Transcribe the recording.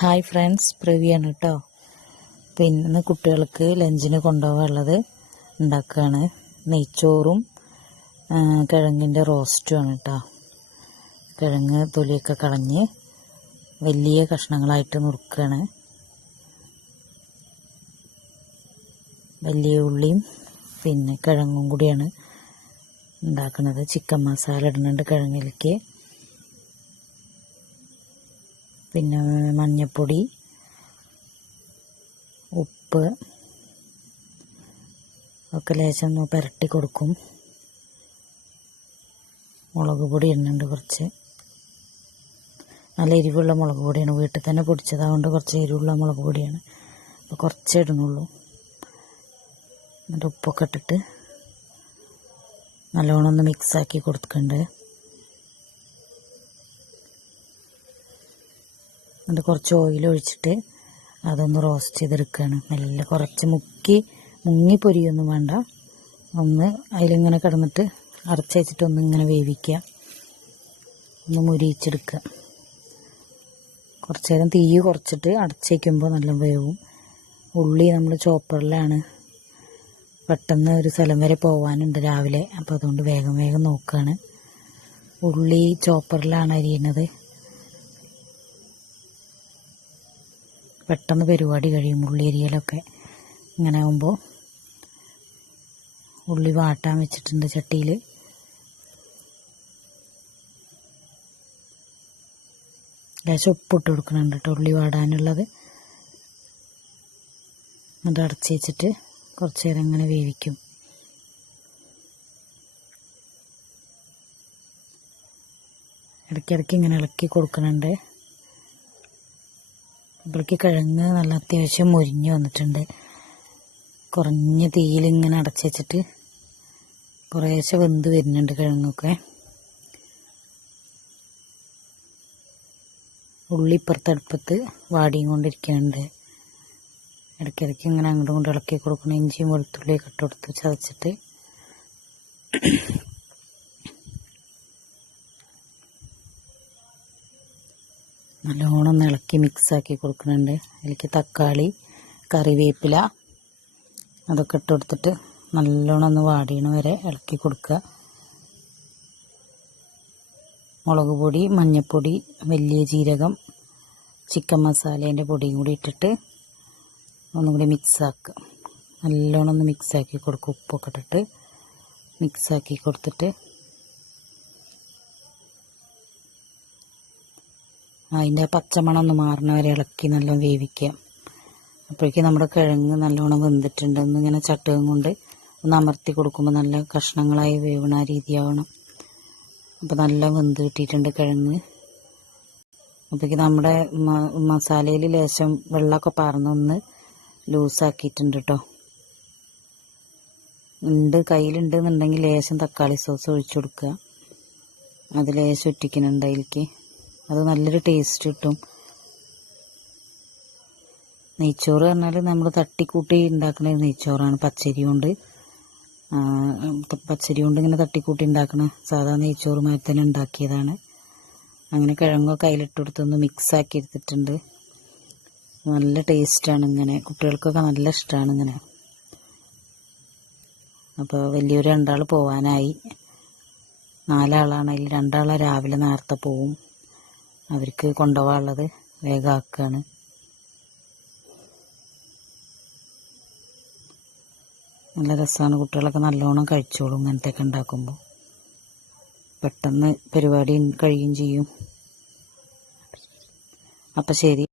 Hi friends, പ്രവിയാണ് കേട്ടോ. പിന്നെ കുട്ടികൾക്ക് ലഞ്ചിന് കൊണ്ടുപോകാനുള്ളത് ഉണ്ടാക്കുകയാണ്. നെയ്ച്ചോറും കിഴങ്ങിൻ്റെ റോസ്റ്റുമാണ് കേട്ടോ. കിഴങ്ങ് തൊലിയൊക്കെ കളഞ്ഞ് വലിയ കഷ്ണങ്ങളായിട്ട് നുറുക്കുകയാണ്. വലിയ ഉള്ളിയും പിന്നെ കിഴങ്ങും കൂടിയാണ് ഉണ്ടാക്കുന്നത്. ചിക്കൻ മസാല ഇടുന്നുണ്ട് കിഴങ്ങിലേക്ക്. പിന്നെ മഞ്ഞൾപ്പൊടി, ഉപ്പ് ഒക്കെ ലേശം ഒന്ന് പുരട്ടി കൊടുക്കും. മുളക് പൊടി ഇടുന്നുണ്ട് കുറച്ച്. നല്ല എരിവുള്ള മുളക് പൊടിയാണ്, വീട്ടിൽ തന്നെ പൊടിച്ചതാകൊണ്ട് കുറച്ച് എരിവുള്ള മുളക് പൊടിയാണ്. അപ്പോൾ കുറച്ചേ ഇടുന്നുള്ളൂ. എന്നിട്ട് ഉപ്പൊക്കെ ഇട്ടിട്ട് നല്ലോണം ഒന്ന് മിക്സാക്കി കൊടുക്കുന്നുണ്ട്. എന്നിട്ട് കുറച്ച് ഓയിൽ ഒഴിച്ചിട്ട് അതൊന്ന് റോസ്റ്റ് ചെയ്തെടുക്കുകയാണ്. നല്ല കുറച്ച് മുങ്ങി പൊരിയൊന്നും വേണ്ട. ഒന്ന് അതിലിങ്ങനെ കിടന്നിട്ട് അടച്ച് വെച്ചിട്ട് ഒന്നിങ്ങനെ വേവിക്കുക, ഒന്ന് മുരിയിച്ചെടുക്കുക. കുറച്ച് നേരം തീ കുറച്ചിട്ട് അടച്ച് വയ്ക്കുമ്പോൾ നല്ല വേവും. ഉള്ളി നമ്മൾ ചോപ്പറിലാണ്, പെട്ടെന്ന് ഒരു സ്ഥലം വരെ പോകാനുണ്ട് രാവിലെ, അപ്പോൾ അതുകൊണ്ട് വേഗം നോക്കുകയാണ്. ഉള്ളി ചോപ്പറിലാണ് അരിയുന്നത്. പെട്ടെന്ന് പരിപാടി കഴിയും ഉള്ളി അരിയലൊക്കെ. ഇങ്ങനെ ആകുമ്പോൾ ഉള്ളി വാട്ടാൻ വെച്ചിട്ടുണ്ട് ചട്ടിയിൽ. ലേശം ഉപ്പിട്ട് കൊടുക്കുന്നുണ്ട് കേട്ടോ ഉള്ളി വാടാനുള്ളത്. എന്നിട്ട് അടച്ച് വെച്ചിട്ട് കുറച്ച് നേരം ഇങ്ങനെ വേവിക്കും. ഇടയ്ക്കിടയ്ക്ക് ഇങ്ങനെ ഇളക്കി കൊടുക്കുന്നുണ്ട്. ഇവിടേക്ക് കിഴങ്ങ് നല്ല അത്യാവശ്യം മൊരിഞ്ഞ് വന്നിട്ടുണ്ട്. കുറഞ്ഞ തീയിലിങ്ങനെ അടച്ച് വെച്ചിട്ട് കുറേശ്ശെ വെന്ത് വരുന്നുണ്ട് കിഴങ്ങൊക്കെ. ഉള്ളി ഇപ്പുറത്തെ അടുപ്പത്ത് വാടിയും കൊണ്ടിരിക്കുന്നുണ്ട്. ഇടയ്ക്കിടയ്ക്ക് ഇങ്ങനെ അങ്ങോട്ടും കൊണ്ട് ഇളക്കി കൊടുക്കണം. ഇഞ്ചിയും വെളുത്തുള്ളിയൊക്കെ ഇട്ട് കൊടുത്ത് ചതച്ചിട്ട് നല്ലോണം ഒന്ന് ഇളക്കി മിക്സാക്കി കൊടുക്കുന്നുണ്ട്. അതിലേക്ക് തക്കാളി, കറിവേപ്പില അതൊക്കെ ഇട്ട് കൊടുത്തിട്ട് നല്ലോണം ഒന്ന് വാടിയണ വരെ ഇളക്കി കൊടുക്കുക. മുളക് പൊടി, മഞ്ഞൾപ്പൊടി, വലിയ ജീരകം, ചിക്കൻ മസാലേൻ്റെ പൊടിയും കൂടി ഇട്ടിട്ട് ഒന്നും കൂടി മിക്സാക്കുക. നല്ലോണം ഒന്ന് മിക്സാക്കി കൊടുക്കുക. ഉപ്പൊക്കെ ഇട്ടിട്ട് മിക്സാക്കി കൊടുത്തിട്ട് അതിൻ്റെ പച്ചമണം ഒന്ന് മാറുന്ന വരെ ഇളക്കി നല്ലോണം വേവിക്കുക. അപ്പോഴേക്കും നമ്മുടെ കിഴങ്ങ് നല്ലോണം വെന്തിട്ടുണ്ട്. ഒന്നിങ്ങനെ ചട്ടുകം കൊണ്ട് ഒന്ന് അമർത്തി കൊടുക്കുമ്പോൾ നല്ല കഷ്ണങ്ങളായി വേവണ രീതിയാവണം. അപ്പോൾ നല്ല വെന്ത് കിട്ടിയിട്ടുണ്ട് കിഴങ്ങ്. അപ്പോഴേക്കും നമ്മുടെ മസാലയിൽ ലേശം വെള്ളമൊക്കെ പാർന്നൊന്ന് ലൂസാക്കിയിട്ടുണ്ട് കേട്ടോ. കയ്യിലുണ്ടെന്നുണ്ടെങ്കിൽ ലേശം തക്കാളി സോസ് ഒഴിച്ചു കൊടുക്കുക. അത് ലേശം ഒറ്റിക്കുന്നുണ്ട് അതിലേക്ക്. അത് നല്ലൊരു ടേസ്റ്റ് കിട്ടും. നെയ്ച്ചോറ് പറഞ്ഞാൽ നമ്മൾ തട്ടിക്കൂട്ടി ഉണ്ടാക്കുന്ന നെയ്ച്ചോറാണ്. പച്ചരി കൊണ്ട് ഇങ്ങനെ തട്ടിക്കൂട്ടി ഉണ്ടാക്കണ സാധാ നെയ്ച്ചോറുമായി തന്നെ ഉണ്ടാക്കിയതാണ്. അങ്ങനെ കിഴങ്ങൊക്കെ അതിലിട്ട് കൊടുത്തൊന്ന് മിക്സാക്കി എടുത്തിട്ടുണ്ട്. നല്ല ടേസ്റ്റാണ്. ഇങ്ങനെ കുട്ടികൾക്കൊക്കെ നല്ല ഇഷ്ടമാണ് ഇങ്ങനെ. അപ്പോൾ വലിയൊരു 2 ആൾ പോകാനായി. 4 ആളാണ്. അതിൽ 2 ആൾ രാവിലെ നേരത്തെ പോവും. അവർക്ക് കൊണ്ടുപോകാനുള്ളത് വേഗം ആക്കുകയാണ്. നല്ല രസമാണ്. കുട്ടികളൊക്കെ നല്ലോണം കഴിച്ചോളും ഇങ്ങനത്തെയൊക്കെ ഉണ്ടാക്കുമ്പോൾ. പെട്ടെന്ന് പരിപാടി കഴിയും ചെയ്യും. അപ്പം ശരി.